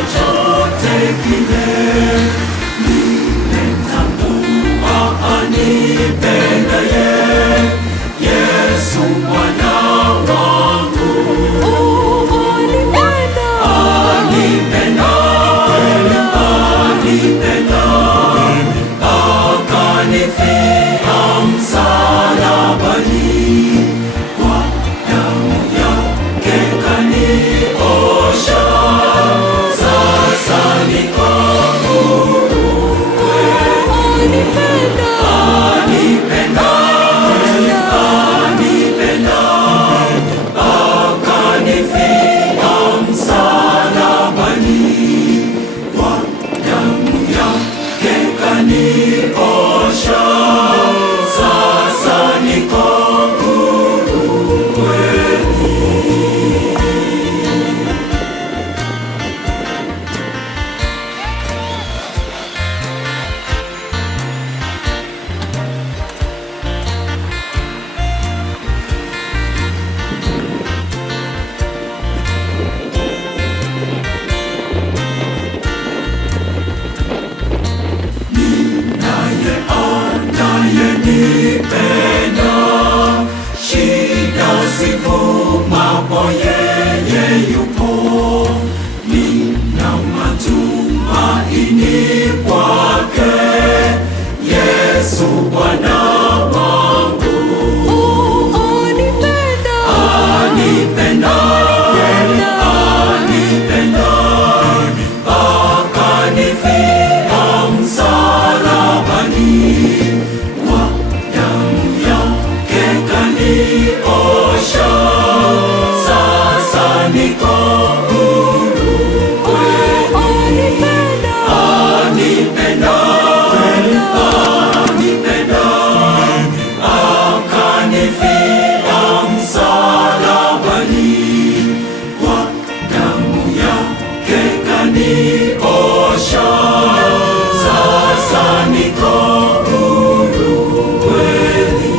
chochote kile. Nimetambua anipendaye, Yesu Bwana wangu. Anipenda, anipenda, akanifia msalabani, kwa damu yake kaniosha, sasa niko huru kweli. Anipenda, anipenda, akanifia msalabani, kwa damu yake kaniosha, sasa niko huru kweli. Anayenipenda, shida zivumapo yeye yupo. Nina matumaini kwake, Yesu Bwana wangu. Anipenda, anipenda, akanifia msalabani, kwa damu yake kaniosha, sasa niko huru kweli. Anipenda, anipenda, akanifia msalabani, kwa damu yake kaniosha, sasa niko huru kweli.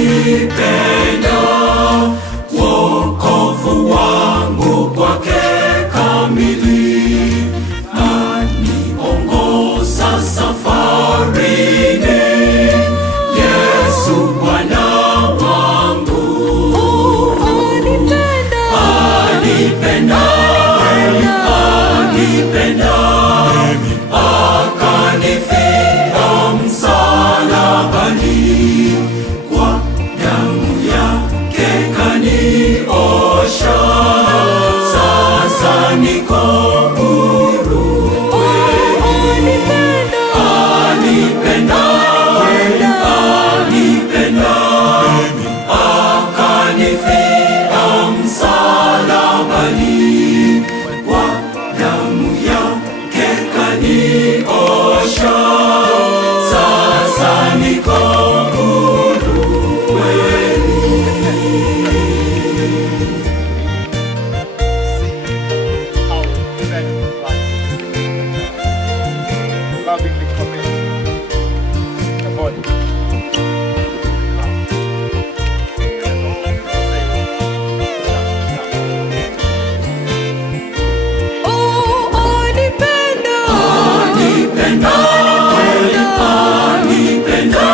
Anayenipenda, wokovu wangu kwake kamili, aniongoza safarini, Yesu Bwana wangu. Anipenda, anipenda, akanifia msalabani, kwa damu yake kaniosha, sasa niko huru kweli. Anipenda, akanifia msalabani, kwa damu yake kaniosha, sasa niko huru kweli. Lovingly commit the body. Anipenda,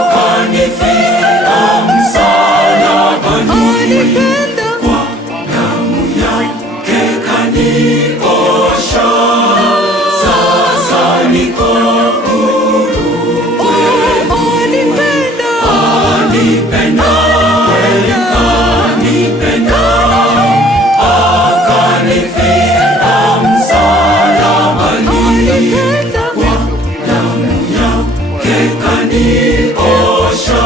akanifia msalabani, kwa damu yake kaniosha, sasa niko huru kweli. Anipenda, akanifia msalabani, kwa damu yake kaniosha,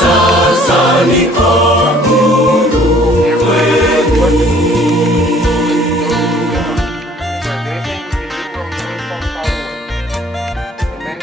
sasa niko huru kweli. Amen.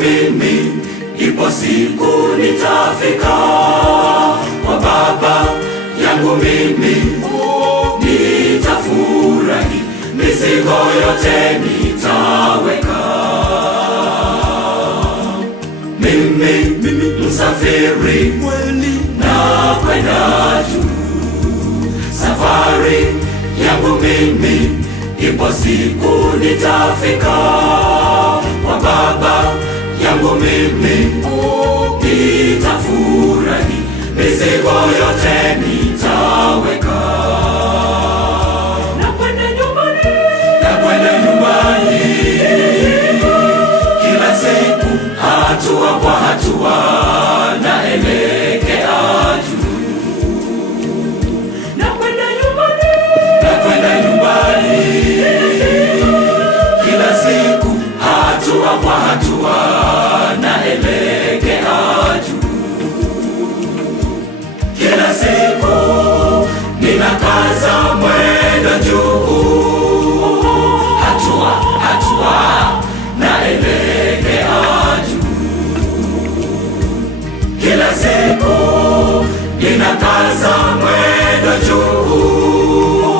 mimi, ipo siku nitafika kwa Baba yangu mimi, nitafurahi, mizigo yote nitaweka. Mimi msafiri na kwenda juu, safari yangu mimi, ipo siku nitafika kwa Baba yangu mimi, nitafurahi, mizigo yote nitaweka. Nakwenda nyumbani, kila siku hatua kwa hatua naelekea juu. Nakwenda nyumbani, kila siku hatua kwa hatua naelekea juu. Kila siku ninakaza mwendo juu, hatua hatua naelekea juu. Kila siku ninakaza mwendo juu,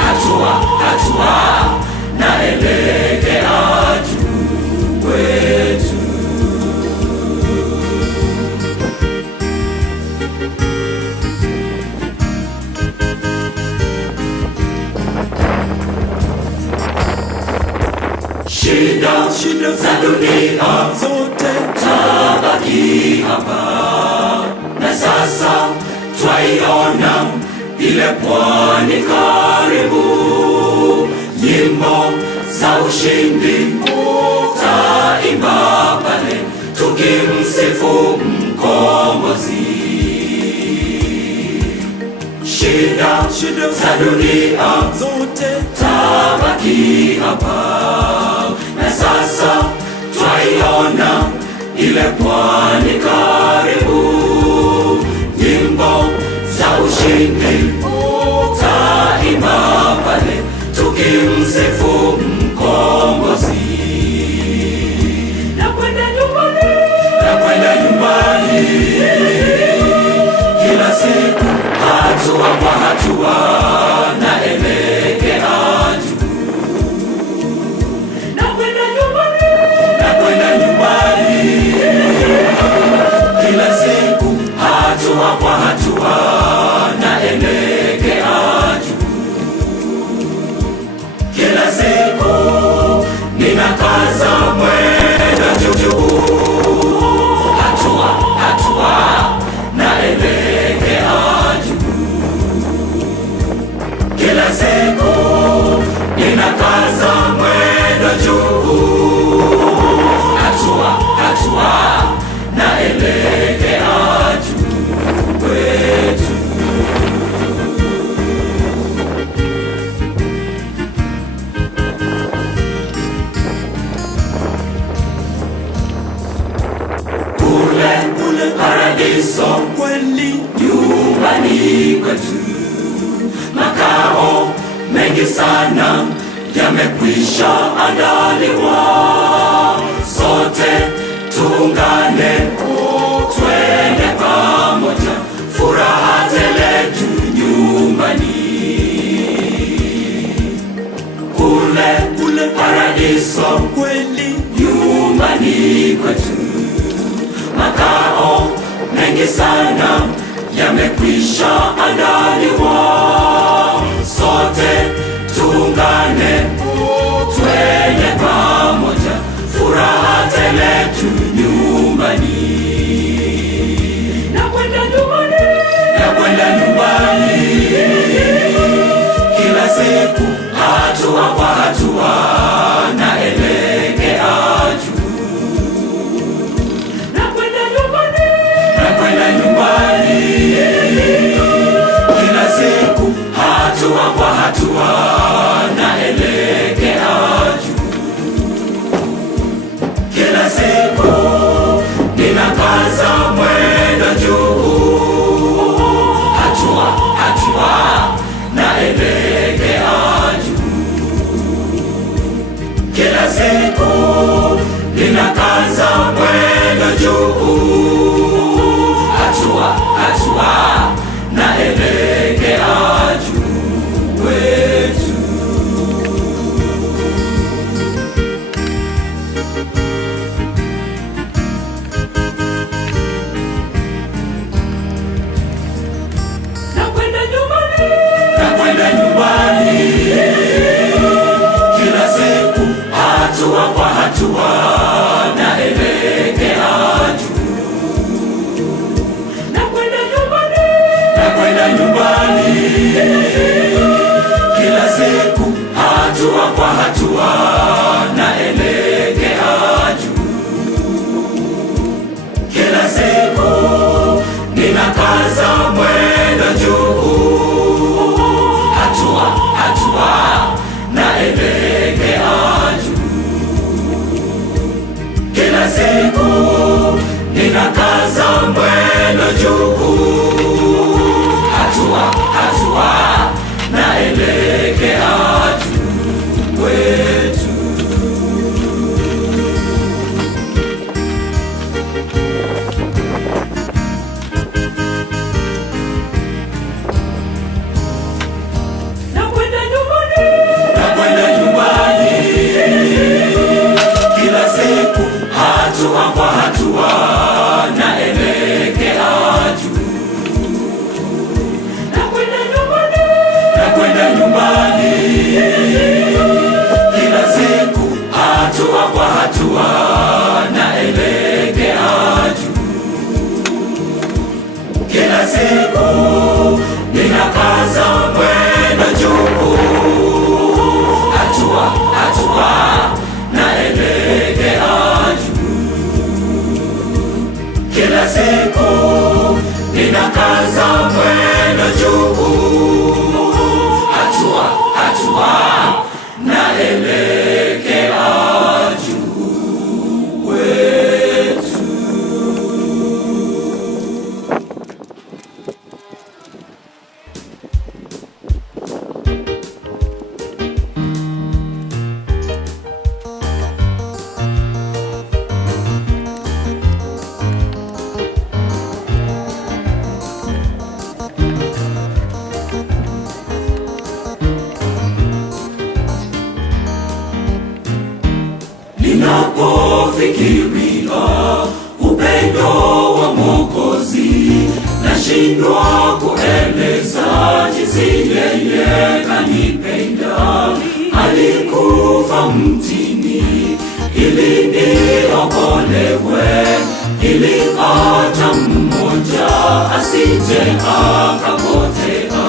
hatua hatua naelekea juu kwetu. Shida za dunia zote tabaki hapa, na sasa twaiona ile pwani karibu. Nyimbo za ushindi taimba pale, tukimsifu Mkombozi. Shida za dunia zote tabaki hapa, na sasa twaiona ile pwani karibu. Nyimbo za ushindi taimba pale, tukimsifu Mkombozi. Nakwenda nyumbani, kila siku hatua kwa hatua naelekea juu. Nakwenda nyumbani, kila siku hatua kwa hatua naelekea juu. Kila siku ninakaza mwendo juu, hatua hatua naelekea juu. Kila siku ninakaza mwendo juu, hatua hatua naelekea juu kwetu. Kule paradiso kweli, nyumbani kwetu, makao mengi sana yamekwisha andaliwa. Sote tuungane, twende pamoja, furaha tele juu nyumbani. Kule paradiso kweli, nyumbani kwetu, makao mengi sana yamekwisha andaliwa. Sote tuungane, twende pamoja, furaha tele juu nyumbani. Nakwenda nyumbani, kila siku hatua kwa hatua naelekea juu. Nakwenda nyumbani, kila siku hatua kwa hatua naelekea juu. Kila siku ninakaza mwendo juu, hatua hatua naelekea juu. Kila siku ninakaza juu, hatua hatua naelekea juu wetu. Nakwenda nyumbani, kila siku hatua kwa hatua naelekea juu. Nakwenda nyumbani, kila siku hatua kwa hatua naelekea juu. Kila siku ninakaza mwendo juu, hatua hatua naelekea juu. Kila siku ninakaza mwendo juu, hatua hatua naelekea juu wetu. Nakwenda nyumbani, kila siku hatua kwa hatua naelekea juu. Nakwenda nyumbani, kila siku hatua kwa hatua naelekea juu. Kila siku ninakaza mwendo juu, hatua hatua naelekea juu. Kila siku ninakaza mwendo juu, hatua hatua naelekea juu wetu. Ninapofikiria upendo wa Mwokozi, nashindwa kueleza jinsi yeye kanipenda. Alikufa mtini ili niokolewe, ili hata mmoja asije akapotea.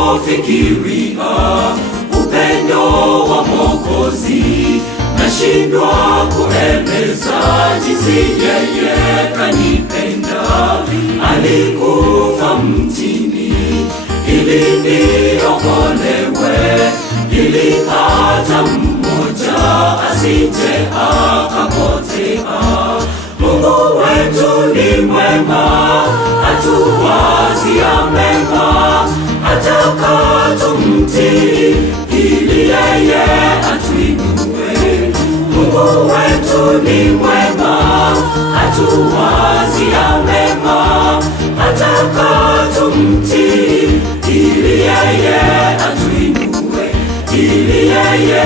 Ninapofikiria upendo wa Mwokozi, nashindwa kueleza jinsi yeye kanipenda. Alikufa mtini ili niokolewe, ili hata mmoja asije akapotea. Mungu wetu ni mwema, atuwazia mema, ataka tumtii ili yeye atuinue. Mungu wetu ni mwema, atuwazia mema, ataka tumtii ili yeye atuinue, ili yeye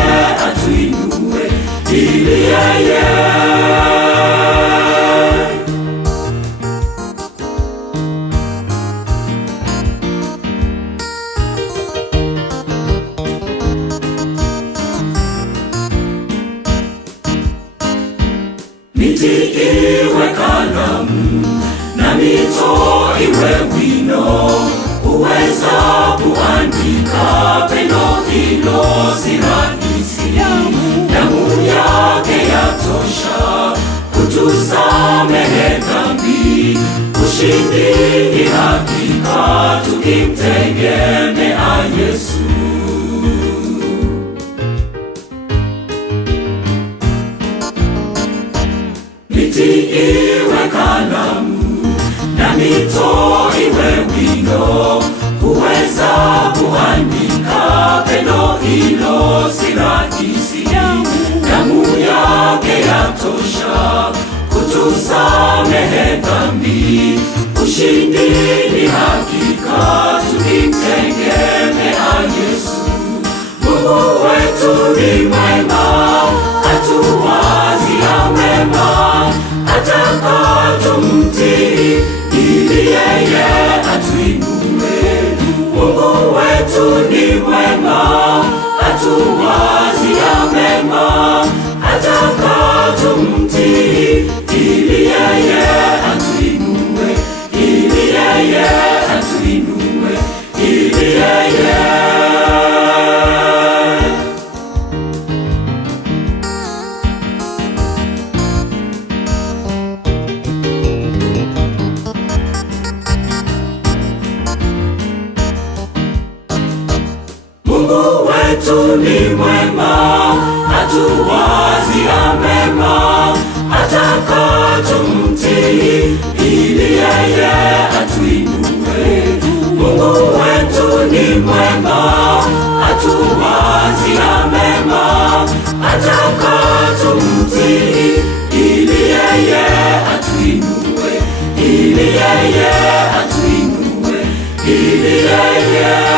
atuinue, ili yeye. Miti iwe kalamu na mito iwe wino, uweza kuandika pendo hilo si rahisi. Damu yake yatosha kutusamehe dhambi, ushindi ni hakika tukimtegemea Yesu. Miti iwe kalamu na mito iwe wino, kuweza kuandika pendo yatosha kutusamehe dhambi. Ushindi ni hakika tukimtegemea Yesu. Mungu wetu ni mwema, atuwazia mema, ataka tumtii ili yeye atuinue. Mungu wetu ni mwema, atuwazia mema, ataka tumtii ili yeye atuinue, ili yeye atuinue, ili yeye. Mungu wetu ni mwema, atuwazia mema, ataka tumtii ili yeye atuinue. Mungu wetu ni mwema, atuwazia mema, ataka tumtii ili yeye atuinue, ili yeye atuinue, ili yeye.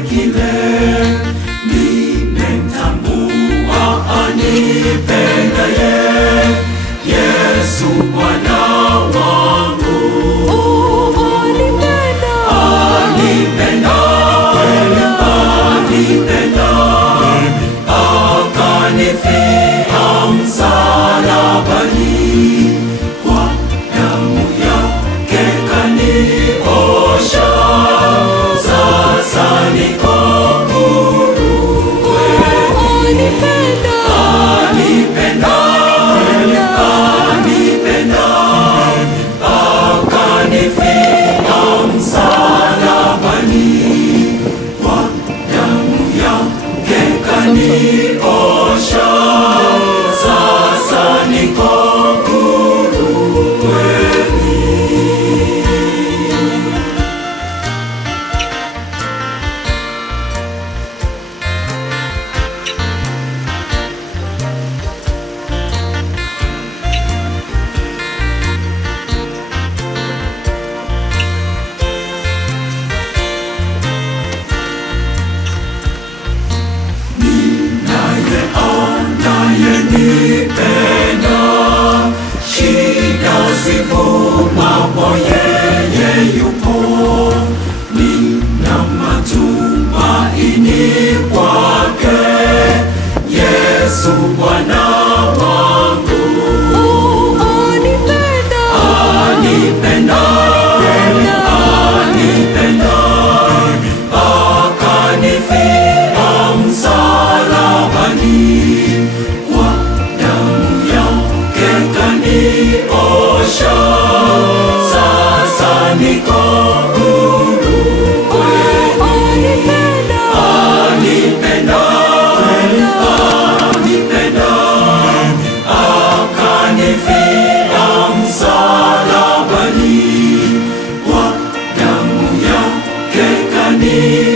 kile, nimemtambua anipendaye, Yesu Bwana wangu. Anipenda kweli, anipenda, akanifia msalabani, kwa damu yake kaniosha, sasa niko huru kweli. Anipenda kweli, anipenda, akanifia msalabani, kwa damu yake kaniosha, sasa niko huru kweli. Anayenipenda, shida zivumapo yeye yupo, nina matumaini kwake, Yesu Bwana wangu. Anipenda kweli, anipenda, akanifia msalabani, kwa damu yake kaniosha, sasa niko huru kweli. Anipenda kweli, anipenda, akanifia msalabani, kwa damu yake kaniosha,